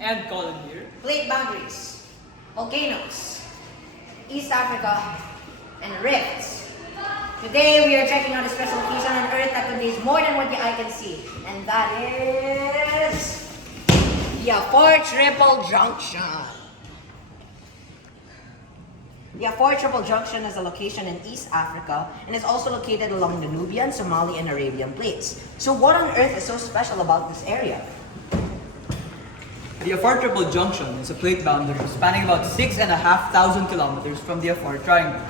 And Colin here. Plate boundaries, volcanoes, East Africa, and rifts. Today we are checking out a special location on Earth that contains more than what the eye can see, and that is the Afar Triple junction. The Afar Triple junction is a location in East Africa and is also located along the Nubian, Somali, and Arabian plates. So what on earth is so special about this area? The Afar Triple junction is a plate boundary spanning about 6,500 kilometers from the Afar Triangle.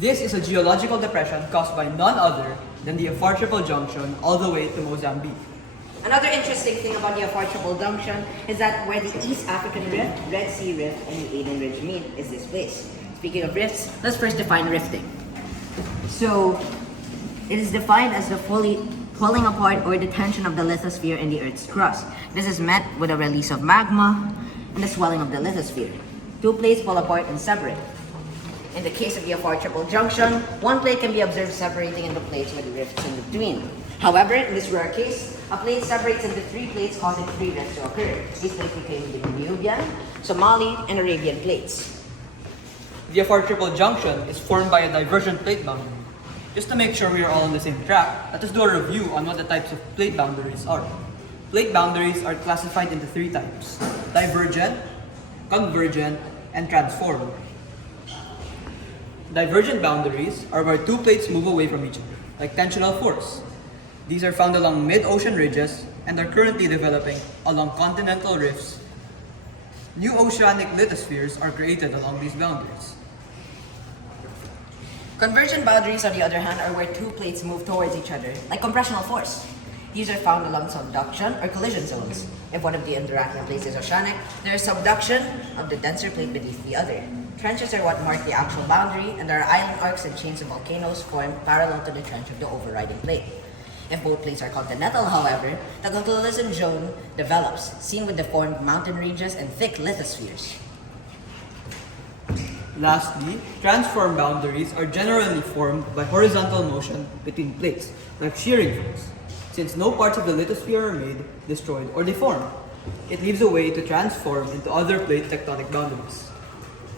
This is a geological depression caused by none other than the Afar Triple junction all the way to Mozambique. Another interesting thing about the Afar Triple junction is that where the East African Rift, Red Sea Rift, and the Aden Ridge meet is this place. Speaking of rifts, let's first define rifting. So, it is defined as the pulling apart or detention of the lithosphere in the Earth's crust. This is met with a release of magma and the swelling of the lithosphere. Two plates pull apart and separate. In the case of the Afar Triple junction, one plate can be observed separating into plates with rifts in between. However, in this rare case, a plate separates into three plates, causing three rifts to occur. These plates became the Nubian, Somali, and Arabian plates. The Afar Triple junction is formed by a divergent plate boundary. Just to make sure we are all on the same track, let us do a review on what the types of plate boundaries are. Plate boundaries are classified into three types: divergent, convergent, and transform. Divergent boundaries are where two plates move away from each other, like tensional force. These are found along mid-ocean ridges and are currently developing along continental rifts. New oceanic lithospheres are created along these boundaries. Convergent boundaries, on the other hand, are where two plates move towards each other, like compressional force. These are found along subduction or collision zones. If one of the interacting plates is oceanic, there is subduction of the denser plate beneath the other. Trenches are what mark the actual boundary, and there are island arcs and chains of volcanoes formed parallel to the trench of the overriding plate. If both plates are continental, however, the collision zone develops, seen with the formed mountain ranges and thick lithospheres. Lastly, transform boundaries are generally formed by horizontal motion between plates, like shearing force. Since no parts of the lithosphere are made, destroyed, or deformed, it leaves a way to transform into other plate tectonic boundaries.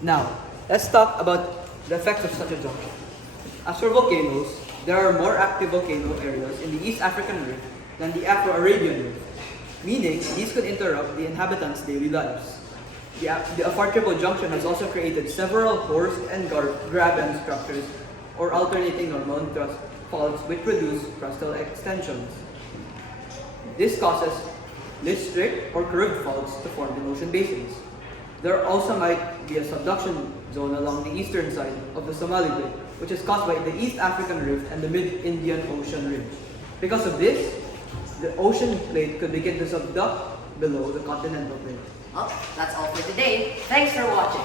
Now, let's talk about the effects of such a junction. As for volcanoes, there are more active volcano areas in the East African Rift than the Afro-Arabian Rift, meaning these could interrupt the inhabitants' daily lives. The Afar Triple junction has also created several horst and graben structures or alternating normal and thrust faults which produce crustal extensions. This causes district or curved faults to form in ocean basins. There also might be a subduction zone along the eastern side of the Somali Plate, which is caused by the East African Rift and the Mid-Indian Ocean Ridge. Because of this, the ocean plate could begin to subduct below the continental plate. Well, that's all for today. Thanks for watching.